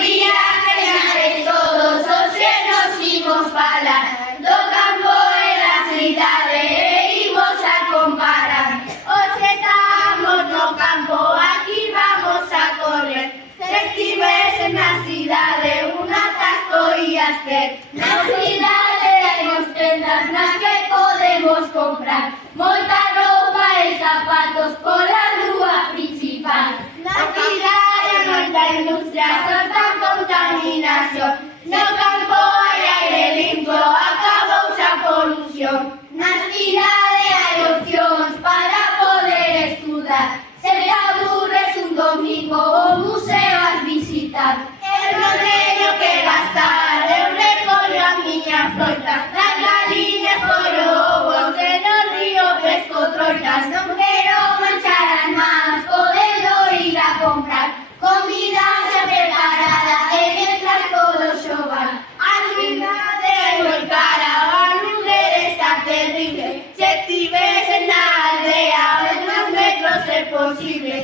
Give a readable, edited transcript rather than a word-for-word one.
días, señores todos, hoxe nos imos falar do campo e da cidade e imos a comparar. Hoxe estamos no campo, aquí vamos a correr. Se estiveses na cidade, un atasco ías ter. Na cidade hai uns tendas nas que podemos comprar moita roupa e zapatos pola rúa principal. Na cidade hai moita industria, solta contaminación. No campo hai aire limpo, acabouse a polución. Na cidade hai opcións para poder estudar. Se te aburres un domingo, o museo has visitar. Eu non teño que gastar, eu recollo a miña froita. Nas galiñas polo ovos, e no río pesco troitas. Non quero manchar as mans, podendo ir a comprar comida xa preparada e mentras todo xogar. A cidade é moi cara, o aluguer está terrible. Se estiveses na aldea, os 2 metros é posible.